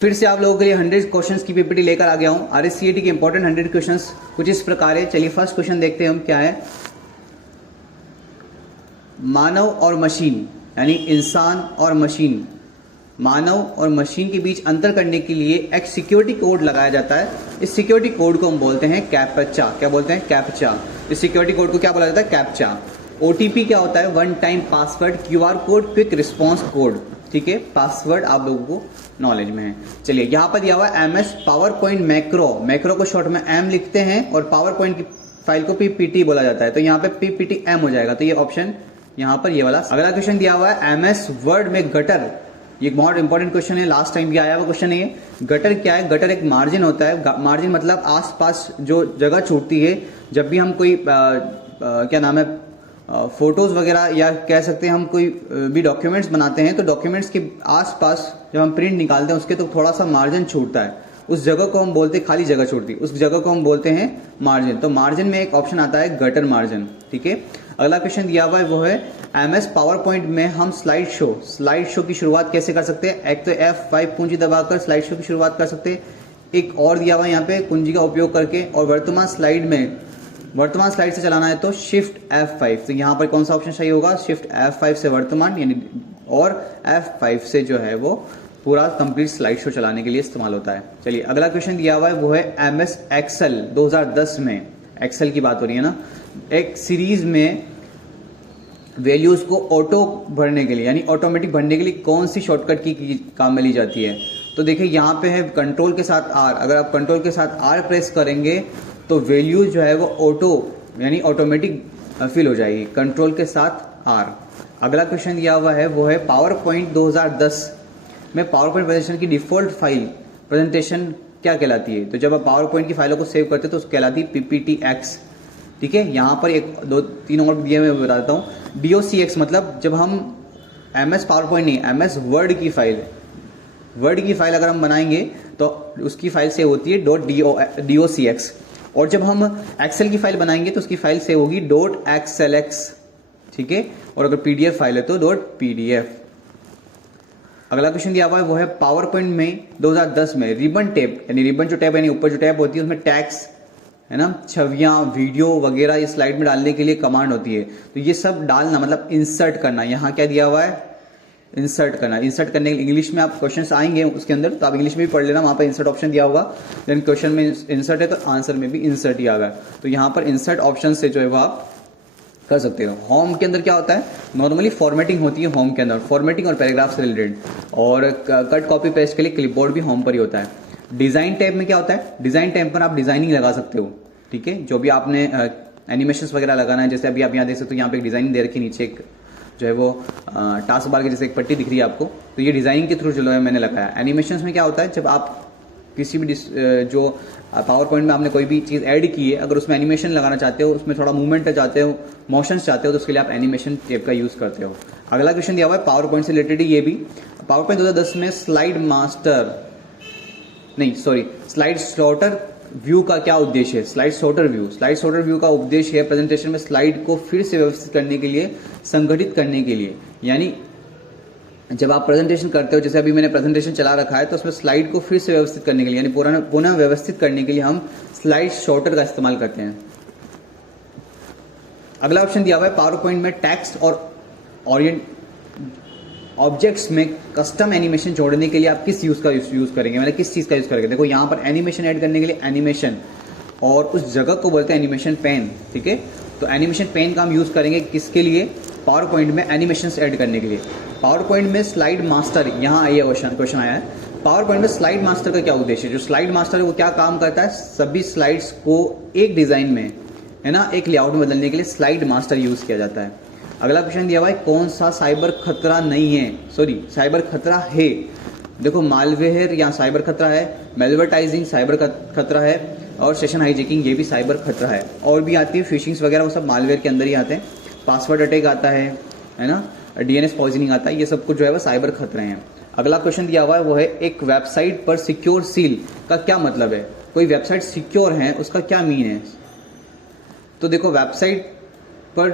फिर से आप लोगों के लिए 100 क्वेश्चंस की पीपीटी लेकर आ गया हूं। आरएससीईटी के इंपॉर्टेंट 100 क्वेश्चंस कुछ इस प्रकार है। चलिए फर्स्ट क्वेश्चन देखते हैं हम क्या है। मानव और मशीन यानी इंसान और मशीन, मानव और मशीन के बीच अंतर करने के लिए एक सिक्योरिटी कोड लगाया जाता है। इस सिक्योरिटी कोड को हम बोलते हैं कैप्चा। क्या बोलते हैं? कैप्चा। इस सिक्योरिटी कोड को क्या बोला जाता है? कैप्चा। ओटीपी क्या होता है? One time password, QR code, quick response code. ठीक है, पासवर्ड आप लोगों को नॉलेज में है। चलिए यहां पर दिया हुआ है MS power point macro. Macro को शॉर्ट में एम लिखते हैं और पावर पॉइंट की फाइल को पीपीटी बोला जाता है। तो यहाँ पे पीपीटी एम हो जाएगा। तो ये ऑप्शन यहाँ पर ये वाला। अगला क्वेश्चन दिया हुआ है एमएस वर्ड में गटर। ये बहुत इंपॉर्टेंट क्वेश्चन है, लास्ट टाइम भी आया हुआ क्वेश्चन है ये। गटर क्या है? गटर एक मार्जिन होता है। मार्जिन मतलब आसपास जो जगह छूटती है जब भी हम कोई क्या नाम है फोटोज वगैरह या कह सकते हैं हम कोई भी डॉक्यूमेंट्स बनाते हैं तो डॉक्यूमेंट्स के आसपास जब हम प्रिंट निकालते हैं उसके तो थोड़ा सा मार्जिन छूटता है। उस जगह को हम बोलते हैं, खाली जगह छूटती है उस जगह को हम बोलते हैं मार्जिन। तो मार्जिन में एक ऑप्शन आता है गटर मार्जिन। ठीक है, अगला क्वेश्चन दिया हुआ है वो है एमएस पावर पॉइंट में हम स्लाइड शो की शुरुआत कैसे कर सकते हैं? एक तो F5 कुंजी दबाकर स्लाइड शो की शुरुआत कर सकते हैं। एक और दिया हुआ है यहाँ पे कुंजी का उपयोग करके। और वर्तमान स्लाइड से चलाना है तो शिफ्ट F5। तो यहाँ पर कौन सा ऑप्शन सही होगा? शिफ्ट F5 से वर्तमान यानी और F5 से जो है वो पूरा कंप्लीट स्लाइड शो चलाने के लिए इस्तेमाल होता है। चलिए अगला क्वेश्चन दिया हुआ है वो है एमएस एक्सेल 2010 में, एक्सेल की बात हो रही है ना, एक सीरीज में वैल्यूज को ऑटो भरने के लिए यानी ऑटोमेटिक भरने के लिए कौन सी शॉर्टकट की काम में ली जाती है? तो देखिए यहाँ पे है कंट्रोल के साथ R। अगर आप कंट्रोल के साथ R प्रेस करेंगे तो वैल्यूज जो है वो ऑटो यानी ऑटोमेटिक फिल हो जाएगी कंट्रोल के साथ R। अगला क्वेश्चन दिया हुआ है वो है पावर पॉइंट 2010 में पावर पॉइंट प्रेजेंटेशन की डिफॉल्ट फाइल प्रेजेंटेशन क्या कहलाती है? तो जब आप पावर पॉइंट की फाइलों को सेव करते हैं तो उसको कहलाती है PPTX। ठीक है, यहाँ पर एक दो तीन और दिए मैं बता देता हूँ। DOCX मतलब जब हम MS पावर पॉइंट नहीं, MS वर्ड की फाइल अगर हम बनाएंगे तो उसकी फाइल सेव होती है .docx। और जब हम एक्सेल की फाइल बनाएंगे तो उसकी फाइल सेव होगी .xlx। ठीक है, और अगर PDF फाइल है तो .pdf। अगला क्वेश्चन दिया हुआ है वो है पावर पॉइंट में 2010 में रिबन टैब यानी रिबन जो टैब यानी ऊपर जो टैब होती है उसमें टैक्स है ना, छवियां, वीडियो वगैरह ये स्लाइड में डालने के लिए कमांड होती है। तो ये सब डालना मतलब इंसर्ट करना। यहाँ क्या दिया हुआ है? इंसर्ट करना। इंसर्ट करने के लिए इंग्लिश में आप क्वेश्चंस आएंगे उसके अंदर तो आप इंग्लिश में भी पढ़ लेना, वहां पर इंसर्ट ऑप्शन दिया होगा। देन क्वेश्चन में इंसर्ट है तो आंसर में भी इंसर्ट ही आ गया। तो यहाँ पर इंसर्ट ऑप्शन से जो है वो आप कर सकते हो। होम के अंदर क्या होता है? नॉर्मली फॉर्मेटिंग होती है होम के अंदर, फॉर्मेटिंग और पैराग्राफ से रिलेटेड। और कट कॉपी पेस्ट के लिए क्लिपबोर्ड भी होम पर ही होता है। डिजाइन टैब में क्या होता है? डिजाइन टैब पर आप डिजाइनिंग लगा सकते हो। ठीक है, जो भी आपने एनिमेशंस वगैरह लगाना है, जैसे अभी आप यहाँ देख सकते हो, यहाँ पे एक डिजाइनिंग दे रखी नीचे एक जो है वो टास्क बार के जैसे एक पट्टी दिख रही है आपको, तो ये डिजाइनिंग के थ्रू जो है मैंने लगाया। एनिमेशंस में क्या होता है? जब आप किसी भी जो पावर पॉइंट में आपने कोई भी चीज़ ऐड की है, अगर उसमें एनिमेशन लगाना चाहते हो, उसमें थोड़ा मूवमेंट चाहते हो, मोशंस चाहते हो, तो उसके लिए आप एनिमेशन टैब का यूज़ करते हो। अगला क्वेश्चन दिया हुआ है पावर पॉइंट से रिलेटेड ये भी। पावर पॉइंट 2010 में स्लाइड सॉर्टर व्यू का क्या उद्देश्य है? स्लाइड सॉर्टर व्यू का उद्देश्य है प्रेजेंटेशन में स्लाइड को फिर से व्यवस्थित करने के लिए, संगठित करने के लिए। यानी जब आप प्रेजेंटेशन करते हो, जैसे अभी मैंने प्रेजेंटेशन चला रखा है, तो उसमें स्लाइड को फिर से व्यवस्थित करने के लिए यानी पुनः व्यवस्थित करने के लिए हम स्लाइड सॉर्टर का इस्तेमाल करते हैं। अगला ऑप्शन दिया हुआ है पावर पॉइंट में टेक्स्ट और ऑब्जेक्ट्स में कस्टम एनिमेशन जोड़ने के लिए आप किस यूज करेंगे, मतलब किस चीज का यूज करेंगे? देखो यहाँ पर एनिमेशन ऐड करने के लिए एनिमेशन, और उस जगह को बोलते हैं एनिमेशन पेन। ठीक है, तो एनिमेशन पेन का हम यूज करेंगे किसके लिए? पावर पॉइंट में एनिमेशन ऐड करने के लिए। पावर पॉइंट में स्लाइड मास्टर, यहाँ आइए क्वेश्चन आया है। पावर पॉइंट में स्लाइड मास्टर का क्या उद्देश्य है? जो स्लाइड मास्टर है वो क्या काम करता है? सभी स्लाइड्स को एक डिजाइन में है ना, एक लेआउट में बदलने के लिए स्लाइड मास्टर यूज किया जाता है। अगला क्वेश्चन दिया हुआ है कौन सा साइबर खतरा नहीं है? साइबर खतरा है। देखो मालवेयर या साइबर खतरा है, मेलवर्टाइजिंग साइबर खतरा है, और सेशन हाईजैकिंग ये भी साइबर खतरा है। और भी आती है फिशिंग्स वगैरह, वो सब मालवेयर के अंदर ही आते हैं। पासवर्ड अटैक आता है ना, DNS पॉइजनिंग आता है, ये सब कुछ जो है वो साइबर खतरे हैं। अगला क्वेश्चन दिया हुआ है वो है एक वेबसाइट पर सिक्योर सील का क्या मतलब है? कोई वेबसाइट सिक्योर है उसका क्या मीन है? तो देखो वेबसाइट पर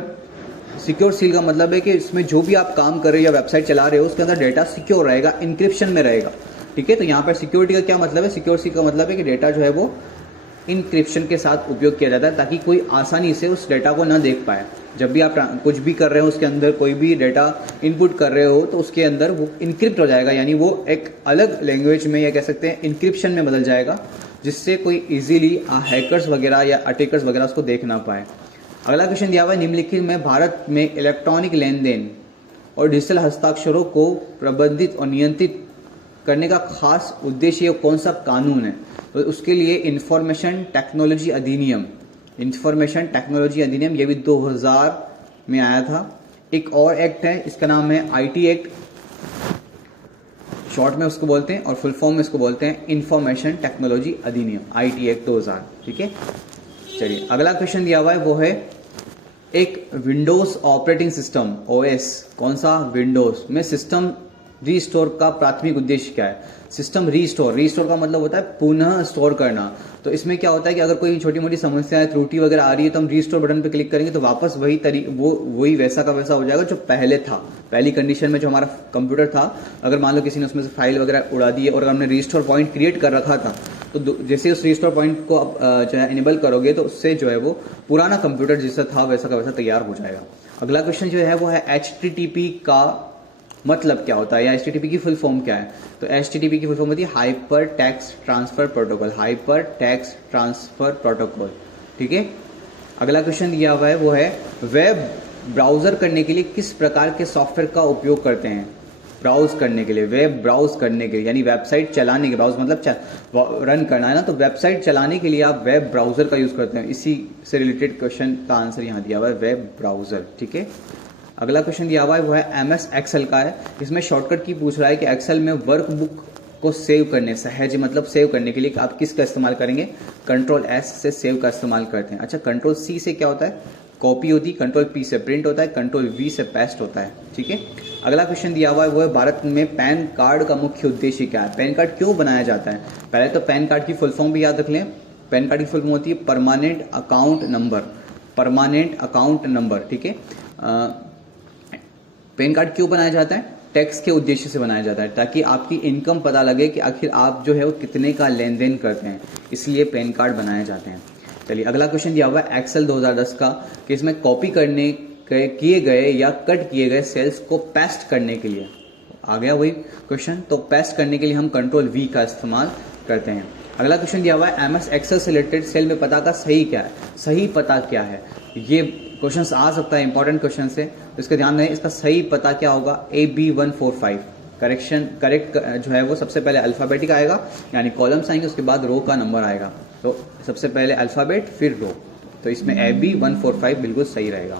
सिक्योर सील का मतलब है कि इसमें जो भी आप काम कर रहे हो या वेबसाइट चला रहे हो उसके अंदर डेटा सिक्योर रहेगा, इंक्रिप्शन में रहेगा। ठीक है। तो यहाँ पर सिक्योरिटी का क्या मतलब है, सिक्योरिटी का मतलब है कि डेटा जो है वो इनक्रिप्शन के साथ उपयोग किया जाता है ताकि कोई आसानी से उस डेटा को ना देख पाए। जब भी आप कुछ भी कर रहे हो उसके अंदर कोई भी डेटा इनपुट कर रहे हो तो उसके अंदर वो इनक्रिप्ट हो जाएगा, यानी वो एक अलग लैंग्वेज में या कह सकते हैं इनक्रिप्शन में बदल जाएगा, जिससे कोई इजीली हैकर्स वगैरह या अटैकर्स वगैरह उसको देख ना पाए। अगला क्वेश्चन दिया हुआ है, निम्नलिखित में भारत में इलेक्ट्रॉनिक लेन देन और डिजिटल हस्ताक्षरों को प्रबंधित और नियंत्रित करने का खास उद्देश्य कौन सा कानून है? तो उसके लिए इंफॉर्मेशन टेक्नोलॉजी अधिनियम, इंफॉर्मेशन टेक्नोलॉजी अधिनियम, ये भी 2000 में आया था। एक और एक्ट है, इसका नाम है आईटी एक्ट, शॉर्ट में उसको बोलते हैं, और फुल फॉर्म में इसको बोलते हैं इंफॉर्मेशन टेक्नोलॉजी अधिनियम, आईटी एक्ट 2000। ठीक है, चलिए अगला क्वेश्चन दिया हुआ है वो है एक विंडोज ऑपरेटिंग सिस्टम ओएस, कौन सा, विंडोज में सिस्टम रीस्टोर का प्राथमिक उद्देश्य क्या है? सिस्टम रीस्टोर, रीस्टोर का मतलब होता है पुनः स्टोर करना। तो इसमें क्या होता है कि अगर कोई छोटी मोटी समस्याएं त्रुटि वगैरह आ रही है तो हम रीस्टोर बटन पे क्लिक करेंगे तो वापस वही वैसा का वैसा हो जाएगा जो पहले था, पहली कंडीशन में जो हमारा कंप्यूटर था। अगर मान लो किसी ने उसमें से फाइल वगैरह उड़ा दी है और अगर हमने रीस्टोर पॉइंट क्रिएट कर रखा था तो जैसे उस रीस्टोर पॉइंट को आप जो है इनेबल करोगे तो उससे जो है वो पुराना कंप्यूटर जैसा था वैसा का वैसा तैयार हो जाएगा। अगला क्वेश्चन जो है वो है HTTP का मतलब क्या होता है या HTTP की फुल फॉर्म क्या है? तो HTTP की फुल फॉर्म होती है hyper text transfer protocol, hyper text transfer protocol. ठीक है, अगला क्वेश्चन दिया हुआ है वो है वेब ब्राउजर करने के लिए किस प्रकार के सॉफ्टवेयर का उपयोग करते हैं? ब्राउज करने के लिए, वेब ब्राउज करने के लिए, यानी वेबसाइट चलाने के, ब्राउज मतलब रन करना है ना, तो वेबसाइट चलाने के लिए आप वेब ब्राउजर का यूज करते हैं। इसी से रिलेटेड क्वेश्चन का आंसर यहाँ दिया हुआ है, वेब ब्राउजर। ठीक है, अगला क्वेश्चन दिया हुआ है वो है MS एक्सेल का है। इसमें शॉर्टकट की पूछ रहा है कि एक्सेल में वर्कबुक को सेव करने, सहज मतलब सेव करने के लिए आप किसका इस्तेमाल करेंगे? Ctrl+S से सेव का इस्तेमाल करते हैं। अच्छा, Ctrl+C से क्या होता है? कॉपी होती है, Ctrl+P से प्रिंट होता है, Ctrl+V से पेस्ट होता है। ठीक है, अगला क्वेश्चन दिया हुआ है वो है भारत में पैन कार्ड का मुख्य उद्देश्य क्या है? पैन कार्ड क्यों बनाया जाता है? पहले तो पैन कार्ड की फुल फॉर्म भी याद रख लें। पैन कार्ड की फुल फॉर्म होती है permanent account number, permanent account number. ठीक है, पैन कार्ड क्यों बनाया जाता है? टैक्स के उद्देश्य से बनाया जाता है ताकि आपकी इनकम पता लगे कि आखिर आप जो है वो कितने का लेन देन करते हैं, इसलिए पैन कार्ड बनाए जाते हैं। चलिए अगला क्वेश्चन दिया हुआ है एक्सेल 2010 का कि इसमें कॉपी करने किए गए या कट किए गए सेल्स को पेस्ट करने के लिए, आ गया वही क्वेश्चन, तो पेस्ट करने के लिए हम Ctrl+V का इस्तेमाल करते हैं। अगला क्वेश्चन दिया हुआ है MS एक्सेल से रिलेटेड सेल में पता का सही क्या है? सही पता क्या है? ये क्वेश्चन आ सकता है, इंपॉर्टेंट क्वेश्चन है, तो इसका ध्यान दें। इसका सही पता क्या होगा? AB145। करेक्ट जो है वो सबसे पहले अल्फाबेटिक आएगा, यानी कॉलम्स आएंगे, उसके बाद रो का नंबर आएगा, तो सबसे पहले अल्फाबेट फिर रो, तो इसमें AB145 बिल्कुल सही रहेगा।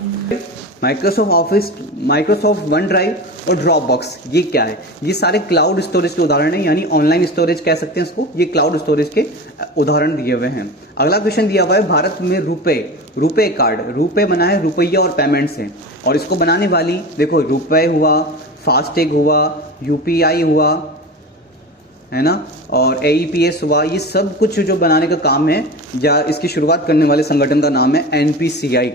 Microsoft office, Microsoft one drive और ड्रॉप बॉक्स, ये क्या है? ये सारे क्लाउड स्टोरेज के उदाहरण हैं, यानी ऑनलाइन स्टोरेज कह सकते हैं इसको, ये क्लाउड स्टोरेज के उदाहरण दिए हुए हैं। अगला क्वेश्चन दिया हुआ है भारत में रुपए कार्ड, रुपए बना है रुपया और पेमेंट से, और इसको बनाने वाली देखो रुपए हुआ, फास्टैग हुआ, UPI हुआ, है ना, और AEPS हुआ, ये सब कुछ जो बनाने का काम है या इसकी शुरुआत करने वाले संगठन का नाम है NPCI।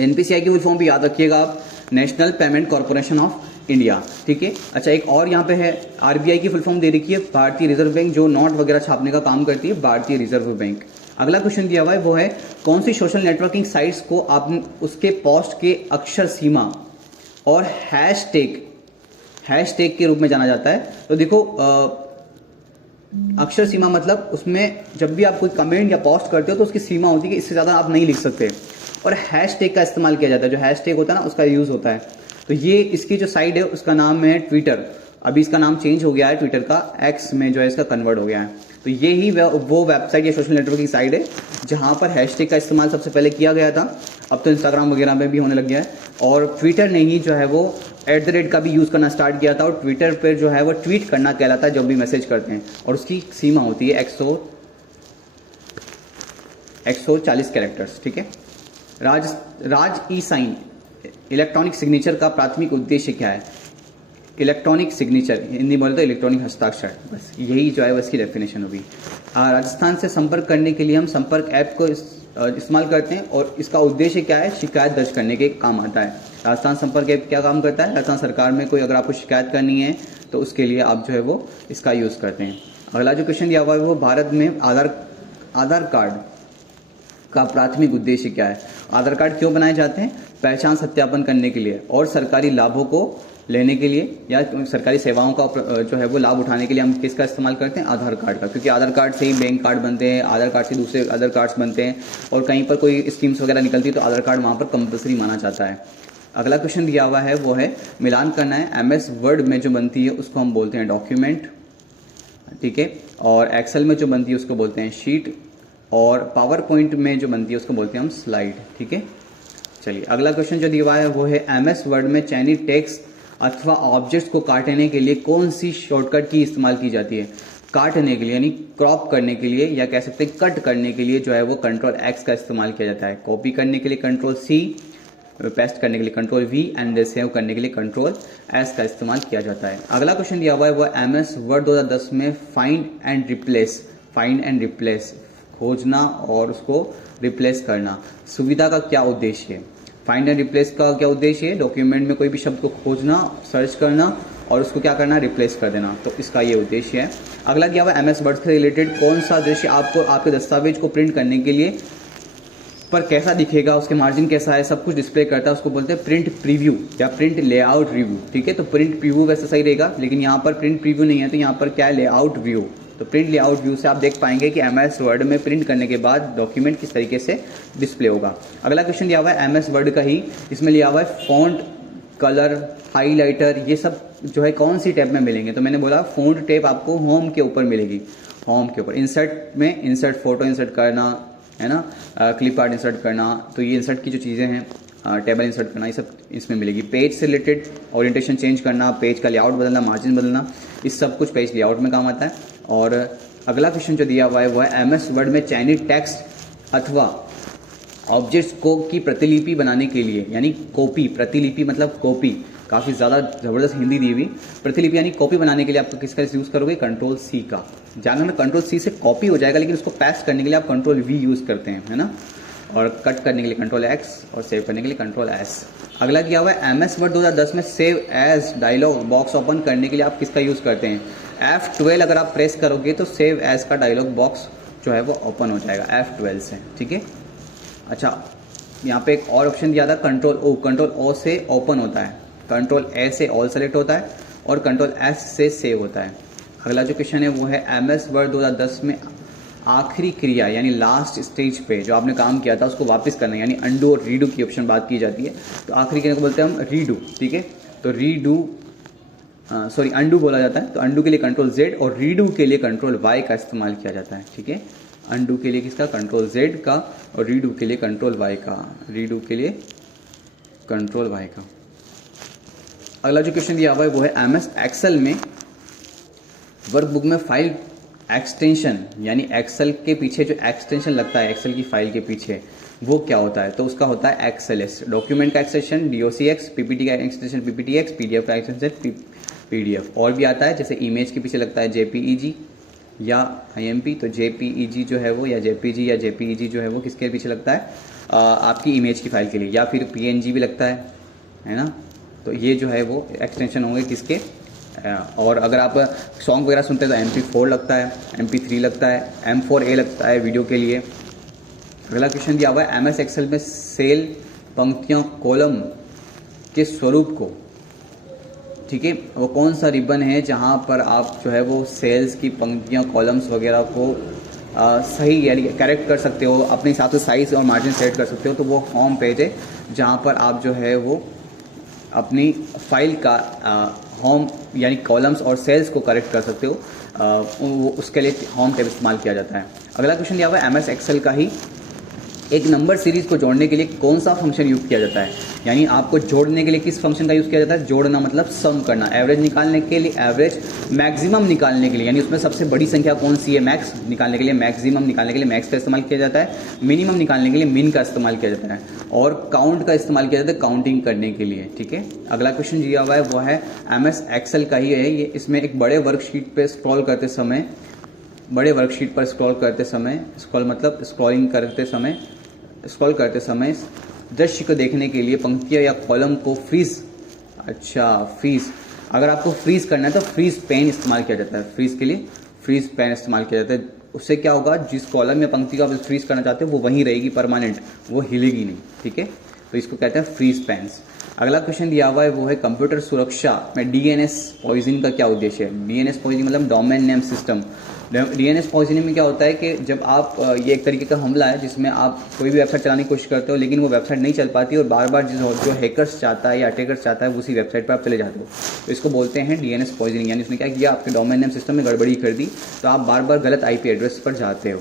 NPCI की फुल फॉर्म भी याद रखिएगा आप, national payment corporation of India. ठीक है, अच्छा एक और यहाँ पे है RBI की फुल फॉर्म दे रखी है, भारतीय रिजर्व बैंक, जो नोट वगैरह छापने का काम करती है, भारतीय रिजर्व बैंक। अगला क्वेश्चन दिया हुआ है वो है कौन सी सोशल नेटवर्किंग साइट्स को आप उसके पोस्ट के अक्षर सीमा और हैशटैग के रूप में जाना जाता है? तो देखो अक्षर सीमा मतलब उसमें जब भी आप कोई कमेंट या पोस्ट करते हो तो उसकी सीमा होती है कि इससे ज़्यादा आप नहीं लिख सकते, और हैशटैग का इस्तेमाल किया जाता है, जो हैशटैग होता है ना उसका यूज़ होता है। तो ये इसकी जो साइट है उसका नाम है ट्विटर, अभी इसका नाम चेंज हो गया है, ट्विटर का X में जो है इसका कन्वर्ट हो गया है। तो ये ही वो वेबसाइट या सोशल नेटवर्किंग साइट है जहाँ पर हैशटैग का इस्तेमाल सबसे पहले किया गया था, अब तो इंस्टाग्राम वगैरह में भी होने लग गया है, और ट्विटर ने ही जो है वो @@ का भी यूज़ करना स्टार्ट किया था, और ट्विटर पर जो है वो ट्वीट करना कहलाता है जब भी मैसेज करते हैं, और उसकी सीमा होती है 140 कैरेक्टर्स। ठीक है, राज ई साइन इलेक्ट्रॉनिक सिग्नेचर का प्राथमिक उद्देश्य क्या है? इलेक्ट्रॉनिक सिग्नेचर, हिंदी बोलते तो इलेक्ट्रॉनिक हस्ताक्षर, बस यही जो है वो इसकी डेफिनेशन होगी। राजस्थान से संपर्क करने के लिए हम संपर्क ऐप को इस्तेमाल करते हैं, और इसका उद्देश्य क्या है? शिकायत दर्ज करने के काम आता है। राजस्थान संपर्क ऐप क्या काम करता है? राजस्थान सरकार में कोई अगर आपको शिकायत करनी है तो उसके लिए आप जो है वो इसका यूज़ करते हैं। अगला जो क्वेश्चन दिया हुआ है वो भारत में आधार कार्ड का प्राथमिक उद्देश्य क्या है? आधार कार्ड क्यों बनाए जाते हैं? पहचान सत्यापन करने के लिए और सरकारी लाभों को लेने के लिए या सरकारी सेवाओं का जो है वो लाभ उठाने के लिए हम किसका इस्तेमाल करते हैं? आधार कार्ड का, क्योंकि आधार कार्ड से ही बैंक कार्ड बनते हैं, आधार कार्ड से दूसरे अदर कार्ड्स बनते हैं और कहीं पर कोई स्कीम्स वगैरह निकलती है तो आधार कार्ड वहाँ पर कंपलसरी माना जाता है। अगला क्वेश्चन दिया हुआ है वो है मिलान करना है। MS वर्ड में जो बनती है उसको हम बोलते हैं डॉक्यूमेंट, ठीक है, और एक्सेल में जो बनती है उसको बोलते हैं शीट, और पावर पॉइंट में जो बनती है उसको बोलते हैं हम स्लाइड, ठीक है। चलिए अगला क्वेश्चन जो दिया हुआ है वो है MS वर्ड में चयनित टेक्स्ट अथवा ऑब्जेक्ट्स को काटने के लिए कौन सी शॉर्टकट की इस्तेमाल की जाती है? काटने के लिए यानी क्रॉप करने के लिए या कह सकते हैं कट करने के लिए जो है वो Ctrl+X का इस्तेमाल किया जाता है। कॉपी करने के लिए Ctrl+C, पेस्ट करने के लिए Ctrl+V एंड सेव करने के लिए Ctrl+S का इस्तेमाल किया जाता है। अगला क्वेश्चन दिया हुआ है वो MS वर्ड 2010 में फाइंड एंड रिप्लेस खोजना और उसको रिप्लेस करना सुविधा का क्या उद्देश्य है? फाइंड एंड रिप्लेस का क्या उद्देश्य है? डॉक्यूमेंट में कोई भी शब्द को खोजना, सर्च करना और उसको क्या करना? रिप्लेस कर देना, तो इसका ये उद्देश्य है। अगला क्या हुआ? MS वर्ड से रिलेटेड कौन सा दृश्य आपको आपके दस्तावेज को प्रिंट करने के लिए पर कैसा दिखेगा, उसके मार्जिन कैसा है, सब कुछ डिस्प्ले करता है, उसको बोलते हैं प्रिंट प्रीव्यू या प्रिंट लेआउट रिव्यू, ठीक है। तो प्रिंट प्रीव्यू वैसे सही रहेगा, लेकिन यहाँ पर प्रिंट प्रीव्यू नहीं है तो यहाँ पर क्या है? Layout view. तो प्रिंट लेआउट व्यू से आप देख पाएंगे कि MS वर्ड में प्रिंट करने के बाद डॉक्यूमेंट किस तरीके से डिस्प्ले होगा। अगला क्वेश्चन दिया हुआ है MS वर्ड का ही, इसमें लिया हुआ है फॉन्ट, कलर, हाईलाइटर, ये सब जो है कौन सी टैब में मिलेंगे? तो मैंने बोला फॉन्ट टैब आपको होम के ऊपर मिलेगी, होम के ऊपर। इंसर्ट में इंसर्ट फोटो इंसर्ट करना है ना, क्लिप आर्ट इंसर्ट करना, तो ये इंसर्ट की जो चीज़ें हैं, टेबल इंसर्ट करना, ये सब इसमें मिलेगी। पेज से रिलेटेड ओरिएंटेशन चेंज करना, पेज का लेआउट बदलना, मार्जिन बदलना, इस सब कुछ पेज लेआउट में काम आता है। और अगला क्वेश्चन जो दिया हुआ है वो है MS वर्ड में चयनित टेक्स्ट अथवा ऑब्जेक्ट्स को की प्रतिलिपि बनाने के लिए, यानी कॉपी, प्रतिलिपि मतलब कॉपी, काफ़ी ज़्यादा ज़बरदस्त हिंदी दी हुई। प्रतिलिपि यानी कॉपी बनाने के लिए आप किसका यूज़ करोगे? Ctrl+C का। जानना में Ctrl+C से कॉपी हो जाएगा, लेकिन उसको पेस्ट करने के लिए आप Ctrl+V यूज़ करते हैं, है ना, और कट करने के लिए Ctrl+X और सेव करने के लिए Ctrl+S। अगला क्या हुआ है? MS वर्ड 2010 में save as dialogue box open करने के लिए आप किसका यूज़ करते हैं? F12 अगर आप प्रेस करोगे तो सेव एज का डायलॉग बॉक्स जो है वो ओपन हो जाएगा F12 से, ठीक है। अच्छा, यहाँ पे एक और ऑप्शन दिया था Ctrl+O से ओपन होता है, Ctrl+A से ऑल सेलेक्ट होता है और Ctrl+S से सेव होता है। अगला जो क्वेश्चन है वो है MS वर्ड 2010 में आखिरी क्रिया यानी लास्ट स्टेज पे जो आपने काम किया था उसको वापस करना है, यानी अंडू और रीडू की ऑप्शन बात की जाती है। तो आखिरी क्रिया को बोलते हैं हम रीडू, ठीक है। तो अंडू बोला जाता है। तो अंडू के लिए Ctrl+Z और रीडू के लिए Ctrl+Y का इस्तेमाल किया जाता है, ठीक है। अंडू के लिए किसका? Ctrl+Z का, और रीडू के लिए Ctrl+Y का, रीडू के लिए Ctrl+Y का। अगला जो क्वेश्चन दिया हुआ है वो है MS एक्सेल में वर्कबुक में फाइल एक्सटेंशन, यानी एक्सेल के पीछे जो एक्सटेंशन लगता है एक्सेल की फाइल के पीछे, वो क्या होता है? तो उसका होता है XLS, डॉक्यूमेंट का एक्सटेंशन DOCX, PPT का एक्सटेंशन PPTX, PDF का एक्सटेंशन PDF। और भी आता है, जैसे इमेज के पीछे लगता है JPEG या IMP, तो JPEG जो है वो या JPG या JPEG जो है वो किसके पीछे लगता है? आपकी इमेज की फाइल के लिए, या फिर PNG भी लगता है ना। तो ये जो है वो एक्सटेंशन होंगे किसके? और अगर आप सॉन्ग वगैरह सुनते हैं तो MP4 लगता है, MP3 लगता है, M4A लगता है वीडियो के लिए। अगला क्वेश्चन दिया हुआ है MS एक्सेल में सेल, पंक्तियों, कॉलम के स्वरूप को, ठीक है, वो कौन सा रिबन है जहाँ पर आप जो है वो सेल्स की पंक्तियाँ, कॉलम्स वगैरह को सही यानी करेक्ट कर सकते हो, अपने हिसाब से साइज और मार्जिन सेट कर सकते हो। तो वो होम पेज है जहाँ पर आप जो है वो अपनी फाइल का होम यानी कॉलम्स और सेल्स को करेक्ट कर सकते हो, उसके लिए होम टैब इस्तेमाल किया जाता है। अगला क्वेश्चन दिया हुआ है MS एक्सेल का ही, एक नंबर सीरीज को जोड़ने के लिए कौन सा फंक्शन यूज़ किया जाता है? यानी आपको जोड़ने के लिए किस फंक्शन का यूज़ किया जाता है? जोड़ना मतलब सम करना, एवरेज निकालने के लिए एवरेज, मैक्सिमम निकालने के लिए यानी उसमें सबसे बड़ी संख्या कौन सी है मैक्स निकालने के लिए, मैक्सिमम निकालने के लिए मैक्स का इस्तेमाल किया जाता है, मिनिमम निकालने के लिए मिन का इस्तेमाल किया जाता है, और काउंट का इस्तेमाल किया जाता है काउंटिंग करने के लिए, ठीक है। अगला क्वेश्चन दिया हुआ है वो है MS एक्सेल का ही है ये। इसमें एक बड़े वर्कशीट पर स्क्रॉल करते समय, स्क्रॉल मतलब स्क्रॉल करते समय दृश्य को देखने के लिए पंक्तियाँ या कॉलम को फ्रीज, अच्छा फ्रीज, अगर आपको फ्रीज करना है तो फ्रीज पेन इस्तेमाल किया जाता है। फ्रीज के लिए फ्रीज पेन इस्तेमाल किया जाता है। उससे क्या होगा, जिस कॉलम या पंक्ति को आप फ्रीज करना चाहते हो वो वहीं रहेगी परमानेंट, वो हिलेगी नहीं, ठीक है। तो इसको कहते हैं फ्रीज पेन्स। अगला क्वेश्चन दिया हुआ है वो है कंप्यूटर सुरक्षा में डीएनएस पॉइजनिंग का क्या उद्देश्य है। डीएनएस पॉइजनिंग मतलब domain name system. DNS poisoning में क्या होता है कि जब आप ये एक तरीके का हमला है जिसमें आप कोई भी वेबसाइट चलाने की कोशिश करते हो लेकिन वो वेबसाइट नहीं चल पाती और बार बार जो हैकर्स चाहता है या अटैकर्स चाहता है उसी वेबसाइट पर आप चले जाते हो, तो इसको बोलते हैं डीएनएस पॉइजनिंग। यानी उसने क्या किया, आपके डोमेन नेम सिस्टम में गड़बड़ी कर दी तो आप बार बार गलत आईपी एड्रेस पर जाते हो।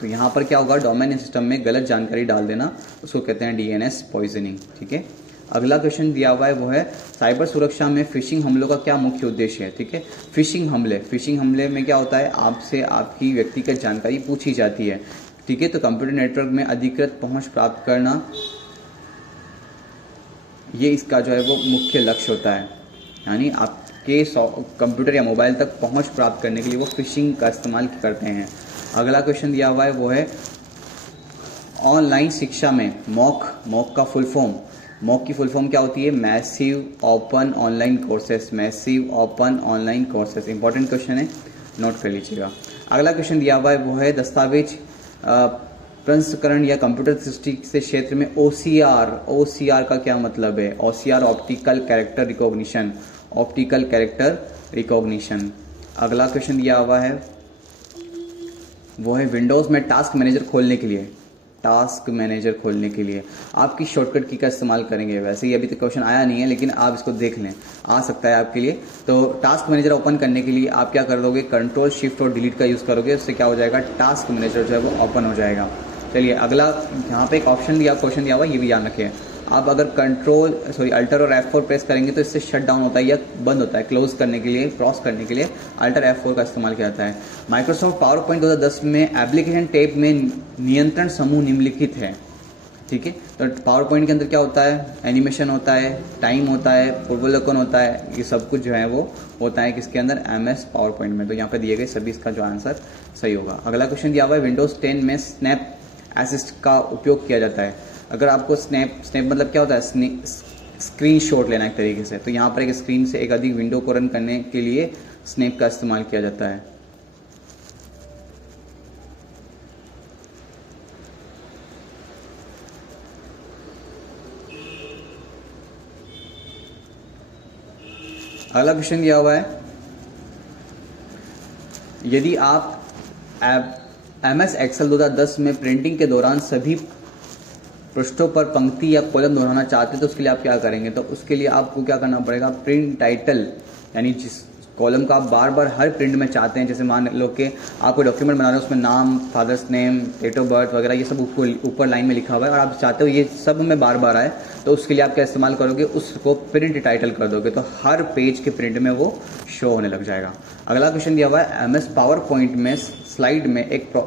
तो यहाँ पर क्या होगा, डोमेन नेम सिस्टम में गलत जानकारी डाल देना, उसको कहते हैं डीएनएस पॉइजनिंग, ठीक है। अगला क्वेश्चन दिया हुआ है वो है साइबर सुरक्षा में फिशिंग हमलों का क्या मुख्य उद्देश्य है, ठीक है। फिशिंग हमले में क्या होता है, आपसे आपकी व्यक्तिगत जानकारी पूछी जाती है, ठीक है। तो कंप्यूटर नेटवर्क में अधिकृत पहुंच प्राप्त करना, ये इसका जो है वो मुख्य लक्ष्य होता है। यानी आपके कंप्यूटर या मोबाइल तक पहुंच प्राप्त करने के लिए वो फिशिंग का इस्तेमाल करते हैं। अगला क्वेश्चन दिया हुआ है वो है ऑनलाइन शिक्षा में मॉक का फुल फॉर्म, मॉक की फुल फॉर्म क्या होती है, massive open online courses, massive open online courses. Important question है, नोट कर लीजिएगा। अगला क्वेश्चन दिया हुआ है वो है दस्तावेज प्रसंस्करण या कंप्यूटर सृष्टि से क्षेत्र में ओसीआर का क्या मतलब है। OCR optical character recognition, optical character recognition. अगला क्वेश्चन दिया हुआ है वो है विंडोज़ में टास्क मैनेजर खोलने के लिए, टास्क मैनेजर खोलने के लिए आपकी शॉर्टकट की का इस्तेमाल करेंगे। वैसे ही अभी तक क्वेश्चन आया नहीं है लेकिन आप इसको देख लें, आ सकता है आपके लिए। तो टास्क मैनेजर ओपन करने के लिए आप क्या कर दोगे, कंट्रोल शिफ्ट और डिलीट का यूज़ करोगे, उससे क्या हो जाएगा, टास्क मैनेजर जो है वो ओपन हो जाएगा। चलिए अगला, यहाँ पे एक ऑप्शन दिया, क्वेश्चन दिया हुआ, ये भी ध्यान रखिए। आप अगर अल्टर और F4 प्रेस करेंगे तो इससे शट डाउन होता है या बंद होता है। क्लोज करने के लिए, क्रॉस करने के लिए अल्टर F4 का इस्तेमाल किया जाता है। माइक्रोसॉफ्ट पावर पॉइंट 2010 में एप्लीकेशन टैब में नियंत्रण समूह निम्नलिखित है, ठीक है। तो पावर पॉइंट के अंदर क्या होता है, एनिमेशन होता है, टाइम होता है, पूर्वावलोकन होता है, ये सब कुछ जो है वो होता है किसके अंदर, MS पावर पॉइंट में। तो यहाँ पे दिए गए सभी इसका जो आंसर सही होगा। अगला क्वेश्चन दिया हुआ है विंडोज़ 10 में स्नैप असिस्ट का उपयोग किया जाता है। अगर आपको स्नैप मतलब क्या होता है, स्क्रीनशॉट लेना एक तरीके से, तो यहाँ पर एक स्क्रीन से एक अधिक विंडो को रन करने के लिए स्नैप का इस्तेमाल किया जाता है। अगला क्वेश्चन दिया हुआ है यदि आप MS एक्सेल 2010 में प्रिंटिंग के दौरान सभी पृष्ठों पर पंक्ति या कॉलम दोहराना चाहते हैं तो उसके लिए आप क्या करेंगे, तो उसके लिए आपको क्या करना पड़ेगा, प्रिंट टाइटल, यानी जिस कॉलम का आप बार बार हर प्रिंट में चाहते हैं, जैसे मान लो कि आप कोई डॉक्यूमेंट बना रहे हो उसमें नाम, father's name, date of birth वगैरह ये सब ऊपर लाइन में लिखा हुआ है और आप चाहते हो ये सब में बार बार आए, तो उसके लिए आप क्या इस्तेमाल करोगे, उसको प्रिंट टाइटल कर दोगे तो हर पेज के प्रिंट में वो शो होने लग जाएगा। अगला क्वेश्चन दिया हुआ है MS पावर पॉइंट में स्लाइड में एक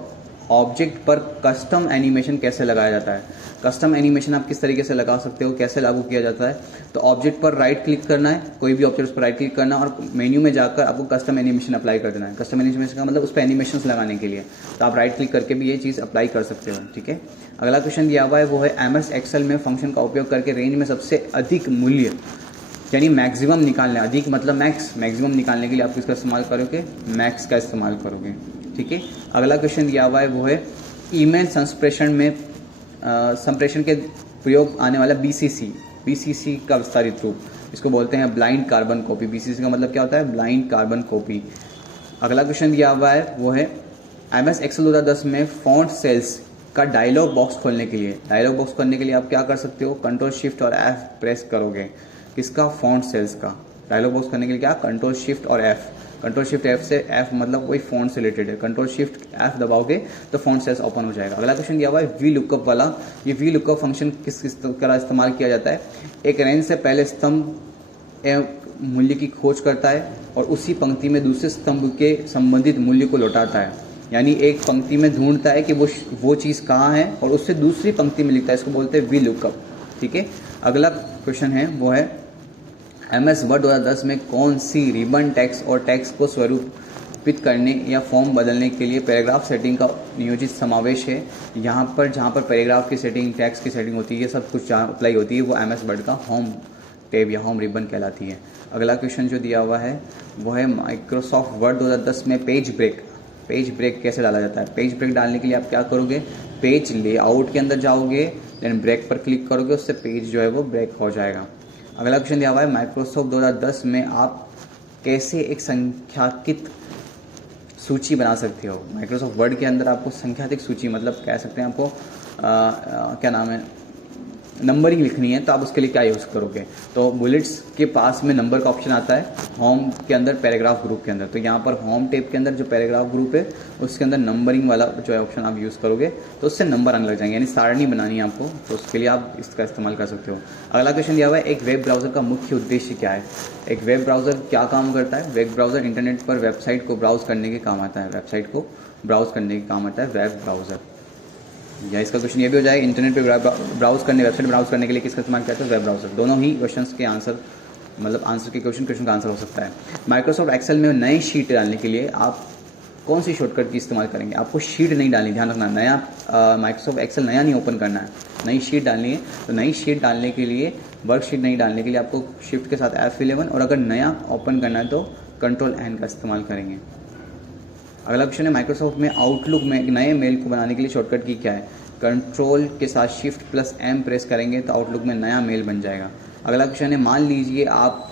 ऑब्जेक्ट पर कस्टम एनिमेशन कैसे लगाया जाता है। कस्टम एनिमेशन आप किस तरीके से लगा सकते हो, कैसे लागू किया जाता है, तो ऑब्जेक्ट पर राइट क्लिक करना है, कोई भी ऑब्जेक्ट पर राइट क्लिक करना और मेन्यू में जाकर आपको कस्टम एनिमेशन अप्लाई कर देना है। कस्टम एनिमेशन का मतलब उस पर एनिमेशन लगाने के लिए, तो आप राइट क्लिक करके भी ये चीज़ अप्लाई कर सकते हो, ठीक है। अगला क्वेश्चन दिया हुआ है वो है MS एक्सेल में फंक्शन का उपयोग करके रेंज में सबसे अधिक मूल्य यानी मैक्सिमम निकालने, अधिक मतलब मैक्सिमम निकालने के लिए आप किसका इस्तेमाल करोगे, मैक्स का इस्तेमाल करोगे, ठीक है। अगला क्वेश्चन दिया हुआ है वो है ईमेल संप्रेषण के प्रयोग आने वाला BCC का विस्तारित रूप, इसको बोलते हैं ब्लाइंड कार्बन कॉपी। BCC का मतलब क्या होता है, ब्लाइंड कार्बन कॉपी। अगला क्वेश्चन दिया हुआ है वो है MS एक्सेल 2010 में फॉन्ट सेल्स का डायलॉग बॉक्स खोलने के लिए, डायलॉग बॉक्स खोलने के लिए आप क्या कर सकते हो, कंट्रोल शिफ्ट और F प्रेस करोगे, किसका, फॉन्ट सेल्स का। डायलॉग बॉक्स करने के लिए क्या, कंट्रोल शिफ्ट और F, कंट्रोल शिफ्ट F से, F मतलब वही फॉन्ट से रिलेटेड है, कंट्रोल शिफ्ट F दबाओगे तो फॉन्ट सेल्स ओपन हो जाएगा। अगला क्वेश्चन दिया हुआ है वी लुकअप वाला, ये वी लुकअप फंक्शन किस तरह इस्तेमाल किया जाता है, एक रेंज से पहले स्तंभ मूल्य की खोज करता है और उसी पंक्ति में दूसरे स्तंभ के संबंधित मूल्य को लौटाता है। यानी एक पंक्ति में ढूंढता है कि वो चीज़ कहाँ है और उससे दूसरी पंक्ति में लिखता है, इसको बोलते हैं वी लुकअप, ठीक है। अगला क्वेश्चन है वो है MS वर्ड 2010 में कौन सी रिबन टेक्स्ट और टेक्स्ट को स्वरूप पिक करने या फॉर्म बदलने के लिए पैराग्राफ सेटिंग का नियोजित समावेश है। यहाँ पर जहाँ पर पैराग्राफ की सेटिंग, टेक्स्ट की सेटिंग होती है, ये सब कुछ जहाँ अप्लाई होती है वो MS वर्ड का होम टैब या होम रिबन कहलाती है। अगला क्वेश्चन जो दिया हुआ है वो है माइक्रोसॉफ्ट वर्ड 2010 में पेज ब्रेक कैसे डाला जाता है। पेज ब्रेक डालने के लिए आप क्या करोगे, पेज लेआउट के अंदर जाओगे, देन ब्रेक पर क्लिक करोगे, उससे पेज जो है वो ब्रेक हो जाएगा। अगला क्वेश्चन दिया हुआ है माइक्रोसॉफ्ट 2010 में आप कैसे एक संख्यात्मक सूची बना सकते हो। माइक्रोसॉफ्ट वर्ड के अंदर आपको संख्यात्मक सूची मतलब कह सकते हैं आपको क्या नाम है, नंबरिंग लिखनी है, तो आप उसके लिए क्या यूज़ करोगे। तो बुलेट्स के पास में नंबर का ऑप्शन आता है होम के अंदर पैराग्राफ ग्रुप के अंदर, तो यहाँ पर होम टैब के अंदर जो पैराग्राफ ग्रुप है उसके अंदर नंबरिंग वाला जो है ऑप्शन आप यूज़ करोगे तो उससे नंबर आने लग जाएंगे, यानी सारणी बनानी है आपको, तो उसके लिए आप इसका इस्तेमाल कर सकते हो। अगला क्वेश्चन दिया हुआ है एक वेब ब्राउज़र का मुख्य उद्देश्य क्या है। एक वेब ब्राउज़र क्या काम करता है। वेब ब्राउज़र इंटरनेट पर वेबसाइट को ब्राउज़ करने के काम आता है, वेब ब्राउज़र। या इसका क्वेश्चन ये भी हो जाएगा इंटरनेट पे ब्राउज करने, वेबसाइट ब्राउज करने के लिए किसका इस्तेमाल किया जाता है, वेब ब्राउज़र। दोनों ही क्वेश्चंस के आंसर मतलब आंसर के क्वेश्चन का आंसर हो सकता है। माइक्रोसॉफ्ट एक्सेल में नई शीट डालने के लिए आप कौन सी शॉर्टकट की इस्तेमाल करेंगे। आपको शीट नहीं डालनी, ध्यान रखना, नया माइक्रोसॉफ्ट एक्सेल नया नहीं ओपन करना है, नई शीट डालनी है। तो नई शीट डालने के लिए, वर्कशीट नहीं डालने के लिए आपको शिफ्ट के साथ F11, और अगर नया ओपन करना है तो Ctrl+N का इस्तेमाल करेंगे। अगला क्वेश्चन है माइक्रोसॉफ्ट में आउटलुक में एक नए मेल को बनाने के लिए शॉर्टकट की क्या है। कंट्रोल के साथ Shift+M प्रेस करेंगे तो आउटलुक में नया मेल बन जाएगा। अगला क्वेश्चन है मान लीजिए आप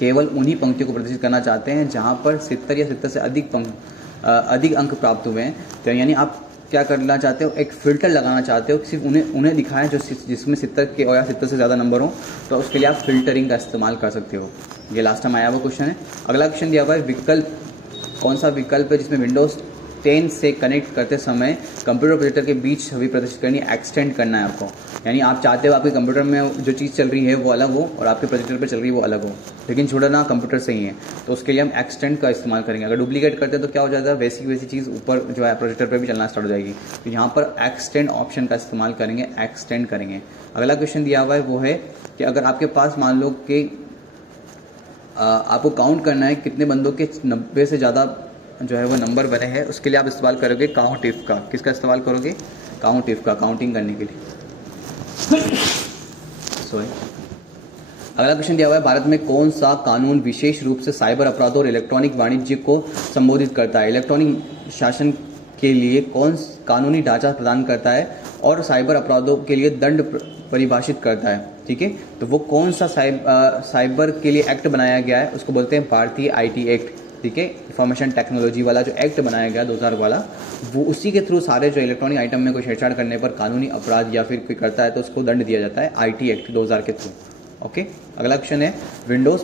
केवल उन्हीं पंक्तियों को प्रदर्शित करना चाहते हैं जहां पर 70 या 70 से अधिक अंक प्राप्त हुए हैं, तो यानी आप क्या करना चाहते हो, एक फ़िल्टर लगाना चाहते हो, सिर्फ उन्हें दिखाएं जो जिसमें 70 के और या 70 से ज़्यादा नंबर हो, तो उसके लिए आप फिल्टरिंग का इस्तेमाल कर सकते हो। ये लास्ट टाइम आया हुआ क्वेश्चन है। अगला क्वेश्चन दिया हुआ है विकल्प, कौन सा विकल्प है जिसमें विंडोज़ 10 से कनेक्ट करते समय कंप्यूटर प्रोजेक्टर के बीच छवि प्रदर्शित करनी, एक्सटेंड करना है आपको, यानी आप चाहते हो आपके कंप्यूटर में जो चीज़ चल रही है वो अलग हो और आपके प्रोजेक्टर पर चल रही है वो अलग हो, लेकिन जुड़ना कंप्यूटर से ही है, तो उसके लिए हम एक्सटेंड का इस्तेमाल करेंगे। अगर डुप्लीकेट करते हैं तो क्या हो जाता है, वैसी चीज़ ऊपर जो है प्रोजेक्टर पर भी चलना स्टार्ट हो जाएगी, तो यहाँ पर एक्सटेंड ऑप्शन का इस्तेमाल करेंगे, एक्सटेंड करेंगे। अगला क्वेश्चन दिया हुआ है वो है कि अगर आपके पास मान लो कि आपको काउंट करना है कितने बंदों के 90 से ज़्यादा जो है वो नंबर बने हैं, उसके लिए आप इस्तेमाल करोगे काउंट इफ का। किसका इस्तेमाल करोगे, काउंट इफ का, काउंटिंग करने के लिए। सॉरी। अगला क्वेश्चन दिया हुआ है भारत में कौन सा कानून विशेष रूप से साइबर अपराधों और इलेक्ट्रॉनिक वाणिज्य को संबोधित करता है। इलेक्ट्रॉनिक शासन के लिए कौन कानूनी ढांचा प्रदान करता है और साइबर अपराधों के लिए दंड परिभाषित करता है, ठीक है। तो वो कौन सा साइबर के लिए एक्ट बनाया गया है, उसको बोलते हैं भारतीय IT एक्ट, ठीक है। इंफॉर्मेशन टेक्नोलॉजी वाला जो एक्ट बनाया गया 2000 वाला, वो उसी के थ्रू सारे जो इलेक्ट्रॉनिक आइटम में कोई छेड़छाड़ करने पर कानूनी अपराध या फिर कोई करता है तो उसको दंड दिया जाता है IT एक्ट 2000 के थ्रू, ओके। अगला क्वेश्चन है विंडोज़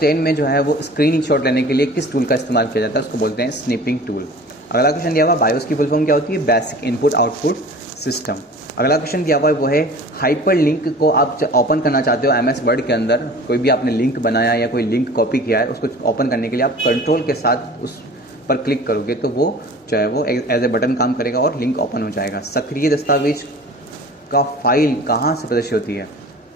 10 में जो है वो स्क्रीन शॉट लेने के लिए किस टूल का इस्तेमाल किया जाता है, उसको बोलते हैं स्निपिंग टूल। अगला क्वेश्चन दिया हुआ बायोस की फुल फॉर्म क्या होती है, बेसिक इनपुट आउटपुट सिस्टम। अगला क्वेश्चन दिया हुआ है वो है हाइपर लिंक को आप ओपन करना चाहते हो MS वर्ड के अंदर, कोई भी आपने लिंक बनाया या कोई लिंक कॉपी किया है, उसको ओपन करने के लिए आप कंट्रोल के साथ उस पर क्लिक करोगे तो वो जो है वो एज ए बटन काम करेगा और लिंक ओपन हो जाएगा। सक्रिय दस्तावेज का फाइल कहाँ से प्रदर्शित होती है,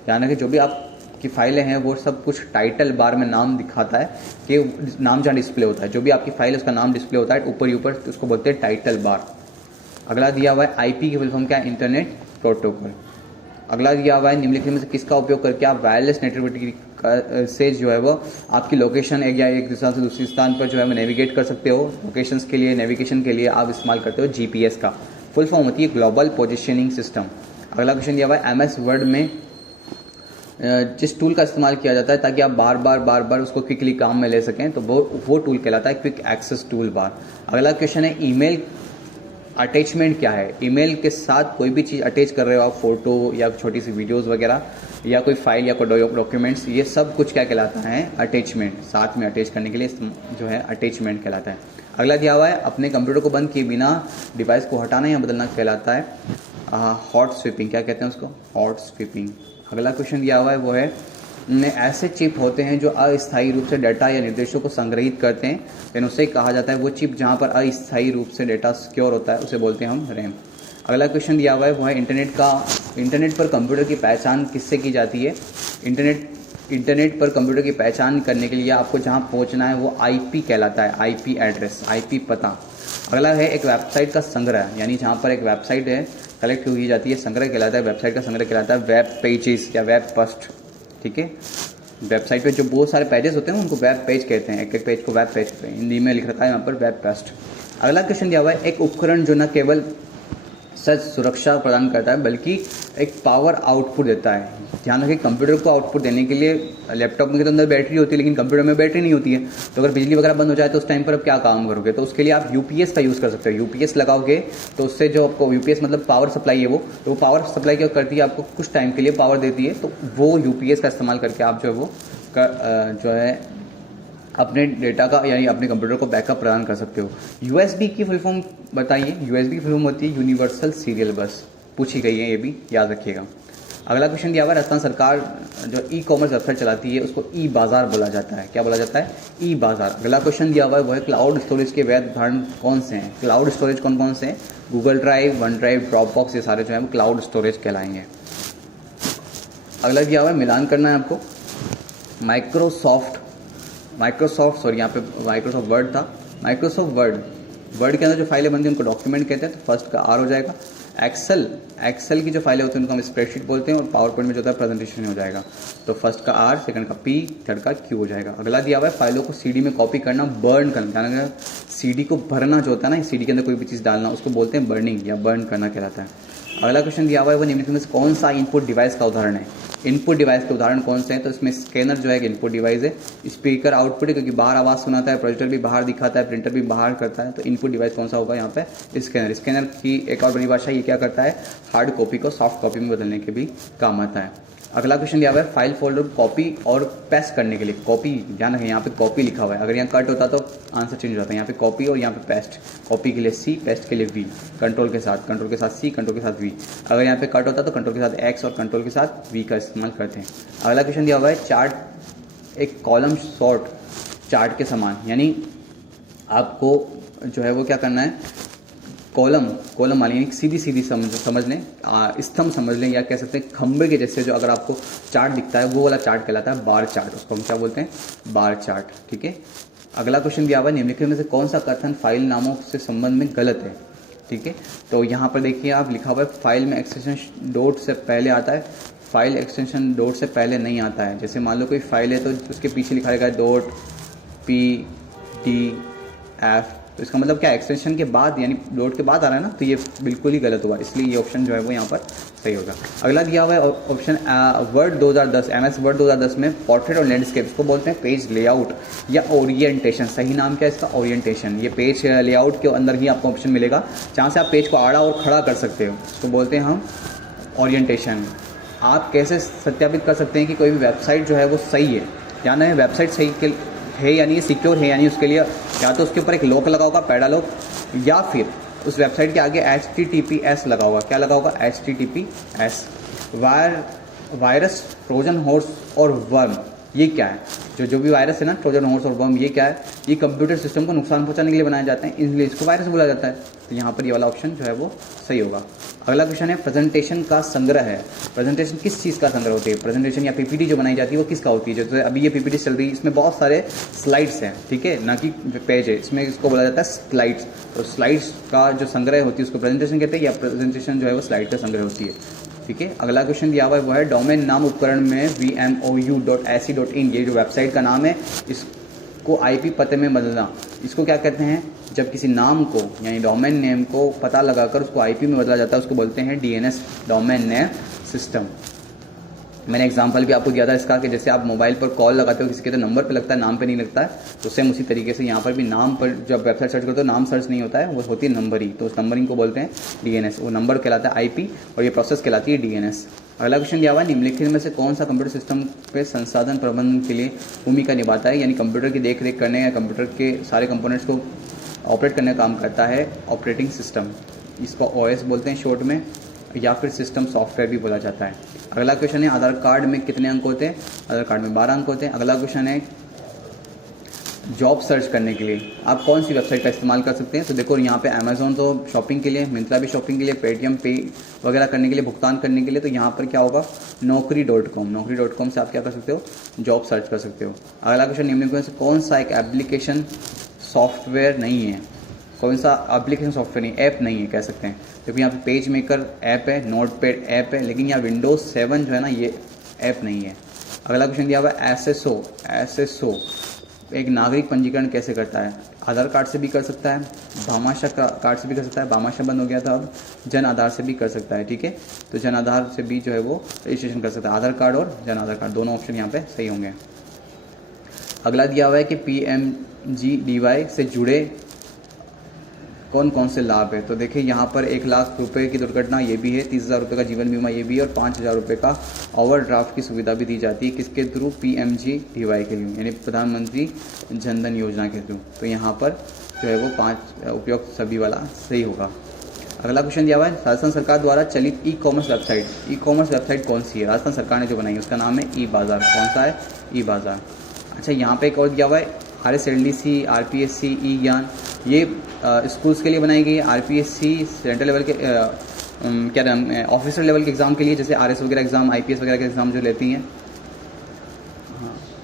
यानी कि जो भी आपकी फाइलें हैं वो सब कुछ टाइटल बार में नाम दिखाता है कि नाम जहाँ डिस्प्ले होता है, जो भी आपकी फाइल है उसका नाम डिस्प्ले होता है ऊपर ही ऊपर, उसको बोलते हैं टाइटल बार। अगला दिया हुआ है IP की फुल फॉर्म क्या है, इंटरनेट प्रोटोकॉल। अगला दिया हुआ है निम्नलिखित में से किसका उपयोग करके आप वायरलेस नेटवर्क से जो है वो आपकी लोकेशन एक स्थान से दूसरे स्थान पर जो है वो नेविगेट कर सकते हो। लोकेशंस के लिए, नेविगेशन के लिए आप इस्तेमाल करते हो GPS का, फुल फॉर्म होती है ग्लोबल पोजिशनिंग सिस्टम। अगला क्वेश्चन दिया हुआ है MS वर्ड में जिस टूल का इस्तेमाल किया जाता है ताकि आप बार बार उसको क्विकली काम में ले सकें, तो वो टूल कहलाता है क्विक एक्सेस टूल बार। अगला क्वेश्चन है ईमेल अटैचमेंट क्या है। ईमेल के साथ कोई भी चीज़ अटैच कर रहे हो आप, फोटो या छोटी सी वीडियोस वगैरह या कोई फाइल या कोई डॉक्यूमेंट्स, ये सब कुछ क्या कहलाता है, अटैचमेंट। साथ में अटैच करने के लिए जो है अटैचमेंट कहलाता है। अगला दिया हुआ है अपने कंप्यूटर को बंद किए बिना डिवाइस को हटाना या बदलना कहलाता है हॉट स्वीपिंग। क्या कहते हैं उसको, हॉट स्वीपिंग। अगला क्वेश्चन दिया हुआ है वो है ऐसे चिप होते हैं जो अस्थायी रूप से डेटा या निर्देशों को संग्रहित करते हैं, लेकिन उसे कहा जाता है वो चिप जहां पर अस्थायी रूप से डेटा सिक्योर होता है, उसे बोलते हैं हम रैम। अगला क्वेश्चन दिया हुआ है वो है इंटरनेट पर कंप्यूटर की पहचान किससे की जाती है। इंटरनेट इंटरनेट पर कंप्यूटर की पहचान करने के लिए आपको जहाँ पहुँचना है वो आईपी कहलाता है, आईपी एड्रेस, आईपी पता। अगला है एक वेबसाइट का संग्रह, यानी जहाँ पर एक वेबसाइट है कलेक्ट की जाती है, संग्रह कहलाता है, वेबसाइट का संग्रह कहलाता है वेब पेजेस या वेब पोस्ट। ठीक है, वेबसाइट पे जो बहुत सारे पेजेस होते हैं उनको वेब पेज कहते हैं, एक एक पेज को वेब पेज कहते हैं, हिंदी में लिख रखा है यहाँ पर वेब पोस्ट। अगला क्वेश्चन दिया हुआ है, एक उपकरण जो न केवल सच सुरक्षा प्रदान करता है बल्कि एक पावर आउटपुट देता है। ध्यान रखें, कंप्यूटर को आउटपुट देने के लिए लैपटॉप में तो अंदर बैटरी होती है लेकिन कंप्यूटर में बैटरी नहीं होती है, तो अगर बिजली वगैरह बंद हो जाए तो उस टाइम पर आप क्या काम करोगे, तो उसके लिए आप यूपीएस का यूज़ कर सकते हो। यूपीएस लगाओगे तो उससे जो आपको यूपीएस मतलब पावर सप्लाई है वो पावर सप्लाई क्या करती है, आपको कुछ टाइम के लिए पावर देती है, तो वो यूपीएस का इस्तेमाल करके आप जो है अपने डेटा का यानी अपने कंप्यूटर को बैकअप प्रदान कर सकते हो। यूएसबी की फुल फॉर्म बताइए। यूएसबी की फुल फॉर्म होती है यूनिवर्सल सीरियल बस, पूछी गई है, ये भी याद रखिएगा। अगला क्वेश्चन दिया हुआ है, राजस्थान सरकार जो ई कॉमर्स वेबसाइट चलाती है उसको ई बाज़ार बोला जाता है। क्या बोला जाता है? ई बाज़ार। अगला क्वेश्चन दिया हुआ है वो है क्लाउड स्टोरेज के वैध उदाहरण कौन से हैं। क्लाउड स्टोरेज कौन कौन से हैं? Google drive, one drive, drop box, ये सारे जो है वो क्लाउड स्टोरेज कहलाएंगे। अगला दिया हुआ है, मिलान करना है आपको। माइक्रोसॉफ्ट यहाँ पे माइक्रोसॉफ्ट वर्ड था। माइक्रोसॉफ्ट वर्ड के अंदर जो फाइलें बनती हैं उनको डॉक्यूमेंट कहते हैं, तो फर्स्ट का आर हो जाएगा। एक्सेल की जो फाइलें होती हैं उनको हम स्प्रेडशीट बोलते हैं, और पावर पॉइंट में जो होता है प्रेजेंटेशन हो जाएगा, तो फर्स्ट का आर, सेकंड का पी, थर्ड का क्यू हो जाएगा। अगला दिया हुआ है, फाइलों को सीडी में कॉपी करना, बर्न करना। सीडी को भरना जो होता है ना, सीडी के अंदर कोई भी चीज़ डालना, उसको बोलते हैं बर्निंग या बर्न करना कहलाता है। अगला क्वेश्चन दिया हुआ है वो निम्नलिखित में से कौन सा इनपुट डिवाइस का उदाहरण है। इनपुट डिवाइस के उदाहरण कौन से हैं? तो इसमें स्कैनर जो है इनपुट डिवाइस है, स्पीकर आउटपुट है क्योंकि बाहर आवाज़ सुनाता है, प्रोजेक्टर भी बाहर दिखाता है, प्रिंटर भी बाहर करता है, तो इनपुट डिवाइस कौन सा होगा यहाँ पे? स्कैनर की एक और बड़ी भाषा, ये क्या करता है? हार्ड कॉपी को सॉफ्ट कॉपी में बदलने के भी काम आता है। अगला क्वेश्चन दिया हुआ है, फाइल फोल्डर कॉपी और पेस्ट करने के लिए। कॉपी, ध्यान रखें यहाँ पे कॉपी लिखा हुआ है, अगर यहाँ कट होता तो आंसर चेंज हो जाता है। यहाँ पे कॉपी और यहाँ पे पेस्ट, कॉपी के लिए सी, पेस्ट के लिए वी, कंट्रोल के साथ सी, कंट्रोल के साथ वी। अगर यहाँ पे कट होता तो कंट्रोल के साथ एक्स और कंट्रोल के साथ वी का इस्तेमाल करते हैं। अगला क्वेश्चन दिया हुआ है, चार्ट, एक कॉलम सॉर्ट चार्ट के समान, यानी आपको जो है वो क्या करना है, कॉलम वाली सीधी समझ लें, स्तंभ समझ लें, या कह सकते हैं खंबे के जैसे जो अगर आपको चार्ट दिखता है वो वाला चार्ट कहलाता है बार चार्ट, उसको हम क्या बोलते हैं? Bar chart. ठीक है। अगला क्वेश्चन दिया हुआ है, निम्नलिखित में से कौन सा कथन फाइल नामों से संबंध में गलत है। ठीक है, तो यहाँ पर देखिए आप लिखा हुआ है, फाइल में एक्सटेंशन डॉट से पहले आता है, फाइल एक्सटेंशन डॉट से पहले नहीं आता है। जैसे मान लो कोई फाइल है तो उसके पीछे लिखा रहेगा डॉट PDF, तो इसका मतलब क्या, एक्सटेंशन के बाद यानी डॉट के बाद आ रहा है ना, तो ये बिल्कुल ही गलत हुआ, इसलिए ये ऑप्शन जो है वो यहाँ पर सही होगा। अगला दिया हुआ है ऑप्शन वर्ड 2010, MS वर्ड 2010 में पोर्ट्रेट और लैंडस्केप, इसको बोलते हैं पेज लेआउट या ओरिएंटेशन। सही नाम क्या है इसका? ओरिएंटेशन। ये पेज लेआउट के अंदर ही आपको ऑप्शन मिलेगा जहाँ से आप पेज को आड़ा और खड़ा कर सकते हो, इसको बोलते हैं हम ओरिएंटेशन। आप कैसे सत्यापित कर सकते हैं कि कोई भी वेबसाइट जो है वो सही है, यानी है वेबसाइट सही है यानी ये सिक्योर है, यानी उसके लिए या तो उसके ऊपर एक लॉक लगा होगा, पैडा लॉक, या फिर उस वेबसाइट के आगे HTTPS लगा होगा। क्या लगा होगा? HTTPS। वायरस, ट्रोजन हॉर्स और वर्म, ये क्या है? जो भी वायरस है ना, ट्रोजन हॉर्स और वर्म, ये क्या है? ये कंप्यूटर सिस्टम को नुकसान पहुंचाने के लिए बनाए जाते हैं, इसलिए इसको वायरस बोला जाता है, तो यहाँ पर ये वाला ऑप्शन जो है वो सही होगा। अगला क्वेश्चन है, प्रेजेंटेशन का संग्रह है। प्रेजेंटेशन किस चीज़ का संग्रह होती है? प्रेजेंटेशन या PPT जो बनाई जाती है वो किसका होती है? जैसे अभी ये PPT चल रही है, इसमें बहुत सारे स्लाइड्स हैं, ठीक है, ना कि पेज है, इसमें इसको बोला जाता है स्लाइड्स। तो स्लाइड्स का जो संग्रह होती है उसको प्रेजेंटेशन कहते हैं, या प्रेजेंटेशन जो है वो स्लाइड का संग्रह होती है। ठीक है। अगला क्वेश्चन दिया हुआ है वो है, डोमेन नाम उपकरण में vmou.ac.in, ये जो वेबसाइट का नाम है इसको IP पते में बदलना, इसको क्या कहते हैं? जब किसी नाम को यानी डोमेन नेम को पता लगाकर उसको IP में बदला जाता है उसको बोलते हैं DNS, डोमेन नेम सिस्टम। मैंने एग्जांपल भी आपको दिया था इसका कि जैसे आप मोबाइल पर कॉल लगाते हो किसी के तो नंबर पे लगता है, नाम पे नहीं लगता है, तो सेम उसी तरीके से यहाँ पर भी नाम पर जब वेबसाइट सर्च करते हो नाम सर्च नहीं होता है, वो होती है नंबरिंग, तो उस नंबरिंग को बोलते हैं DNS। वो नंबर कहलाता है IP और ये प्रोसेस कहलाती है DNS। अगला क्वेश्चन दिया हुआ है, निम्नलिखित में से कौन सा कंप्यूटर सिस्टम पे संसाधन प्रबंधन के लिए भूमिका निभाता है, यानी कंप्यूटर की देख रेख करने या कंप्यूटर के सारे कंपोनेंट्स को ऑपरेट करने का काम करता है ऑपरेटिंग सिस्टम, इसको OS बोलते हैं शॉर्ट में, या फिर सिस्टम सॉफ्टवेयर भी बोला जाता है। अगला क्वेश्चन है, आधार कार्ड में कितने अंक होते हैं? आधार कार्ड में 12 अंक होते हैं। अगला क्वेश्चन है, जॉब सर्च करने के लिए आप कौन सी वेबसाइट का इस्तेमाल कर सकते हैं। तो देखो यहाँ पे अमेज़ॉन तो शॉपिंग के लिए, मिंत्रा भी शॉपिंग के लिए, पेटीएम पे वगैरह करने के लिए, भुगतान करने के लिए। तो यहाँ पर क्या होगा, naukri.com से आप क्या कर सकते हो, जॉब सर्च कर सकते हो। अगला क्वेश्चन, निम्नलिखित में से कौन सा एक एप्लीकेशन सॉफ्टवेयर नहीं है, कौन सा एप्लीकेशन सॉफ्टवेयर नहीं, ऐप नहीं है कह सकते हैं। देखो यहाँ पे पेज मेकर ऐप है, नोटपैड ऐप है, लेकिन यहाँ विंडोज़ 7 जो है ना ये ऐप नहीं है। अगला क्वेश्चन दिया हुआ है एसएसओ एक नागरिक पंजीकरण कैसे करता है। आधार कार्ड से भी कर सकता है, भामाशाह कार्ड से भी कर सकता है, भामाशाह बंद हो गया था, अब जन आधार से भी कर सकता है। ठीक है, तो जन आधार से भी जो है वो रजिस्ट्रेशन कर सकता है। आधार कार्ड और जन आधार कार्ड दोनों ऑप्शन यहाँ पे सही होंगे। अगला दिया हुआ है कि PMGDY से जुड़े कौन कौन से लाभ है। तो देखिए यहाँ पर 1 लाख रुपए की दुर्घटना ये भी है, 30,000 रुपये का जीवन बीमा ये भी है, और 5,000 रुपये का ओवरड्राफ्ट की सुविधा भी दी जाती है। किसके थ्रू, PMGDY के लिए, यानी प्रधानमंत्री जनधन योजना के थ्रू। तो यहाँ पर जो है वो 5 उपयुक्त सभी वाला सही होगा। अगला क्वेश्चन दिया हुआ है, राजस्थान सरकार द्वारा चलित ई कॉमर्स वेबसाइट कौन सी है। राजस्थान सरकार ने जो बनाई है उसका नाम है ई बाज़ार। कौन सा है, ई बाज़ार। अच्छा, यहाँ पे एक और दिया हुआ है RSLDC, RPSC, ई ज्ञान, ये स्कूल्स के लिए बनाई गई है। RPSC सेंट्रल लेवल के क्या नाम ऑफिसर लेवल के एग्ज़ाम के लिए, जैसे RS वगैरह एग्ज़ाम, IPS वगैरह के एग्ज़ाम जो लेती हैं।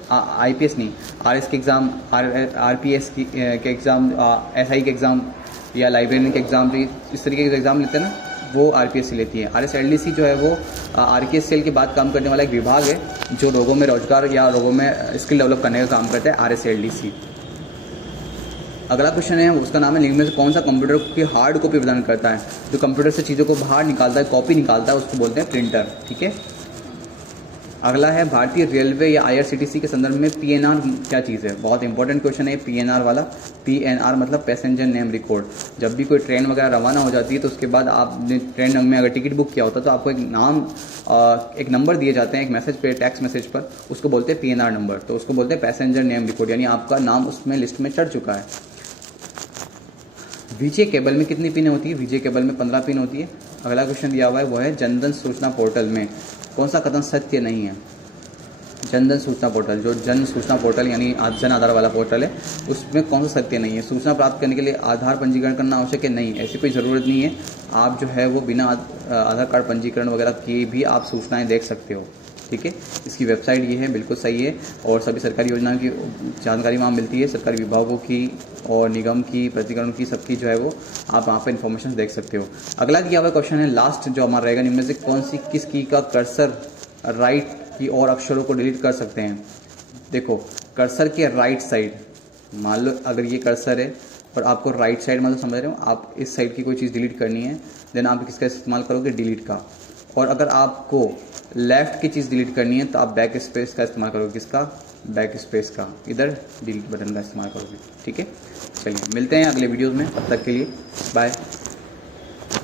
हाँ, IPS नहीं, RS के एग्ज़ाम, RPS के एग्ज़ाम, SI के एग्ज़ाम या लाइब्रेरियन के एग्ज़ाम, इस तरीके के एग्ज़ाम लेते हैं ना, वो RPSC लेती है। RSLDC जो है वो RKSL के बाद काम करने वाला एक विभाग है जो लोगों में रोजगार या लोगों में स्किल डेवलप करने का काम करता है, RSLDC। अगला क्वेश्चन है, उसका नाम है, निम्न में से कौन सा कंप्यूटर की हार्ड कॉपी प्रदान करता है। जो कंप्यूटर से चीज़ों को बाहर निकालता है, कॉपी निकालता है, उसको बोलते हैं प्रिंटर। ठीक है। अगला है, भारतीय रेलवे या IRCTC के संदर्भ में PNR क्या चीज़ है। बहुत इंपॉर्टेंट क्वेश्चन है PNR वाला। PNR मतलब पैसेंजर नेम रिकॉर्ड। जब भी कोई ट्रेन वगैरह रवाना हो जाती है तो उसके बाद आपने ट्रेन में अगर टिकट बुक किया होता है तो आपको एक नंबर दिए जाते हैं, एक मैसेज पे, टेक्स्ट मैसेज पर, उसको बोलते हैं PNR नंबर। तो उसको बोलते हैं पैसेंजर नेम रिकॉर्ड, यानी आपका नाम उसमें लिस्ट में चढ़ चुका है। VJ केबल में कितनी पिन होती है। VJ केबल में 15 पिन होती है। अगला क्वेश्चन दिया हुआ है वो है, जनधन सूचना पोर्टल में कौन सा कथन सत्य नहीं है। जनधन सूचना पोर्टल, जो जन सूचना पोर्टल यानी जन आधार वाला पोर्टल है, उसमें कौन सा सत्य नहीं है। सूचना प्राप्त करने के लिए आधार पंजीकरण करना आवश्यक है, नहीं, ऐसी कोई ज़रूरत नहीं है। आप जो है वो बिना आधार कार्ड पंजीकरण वगैरह किए भी आप सूचनाएं देख सकते हो। ठीक है, इसकी वेबसाइट ये है, बिल्कुल सही है। और सभी सरकारी योजनाओं की जानकारी वहाँ मिलती है, सरकारी विभागों की और निगम की, प्रतिकरण की, सबकी जो है वो आप वहाँ पर इन्फॉर्मेशन देख सकते हो। अगला दिया हुआ क्वेश्चन है, लास्ट जो हमारा रहेगा, निम्न में से कौन सी किस की का कर्सर राइट की और अक्षरों को डिलीट कर सकते हैं। देखो, कर्सर के राइट साइड, मान लो अगर ये कर्सर है और आपको राइट साइड मतलब समझ रहे हो, आप इस साइड की कोई चीज़ डिलीट करनी है, देन आप किसका इस्तेमाल करोगे, डिलीट का। और अगर आपको लेफ़्ट की चीज़ डिलीट करनी है तो आप बैक स्पेस का इस्तेमाल करोगे। किसका, बैक स्पेस का, इधर डिलीट बटन का इस्तेमाल करोगे। ठीक है, चलिए मिलते हैं अगले वीडियोज़ में, तब तक के लिए बाय।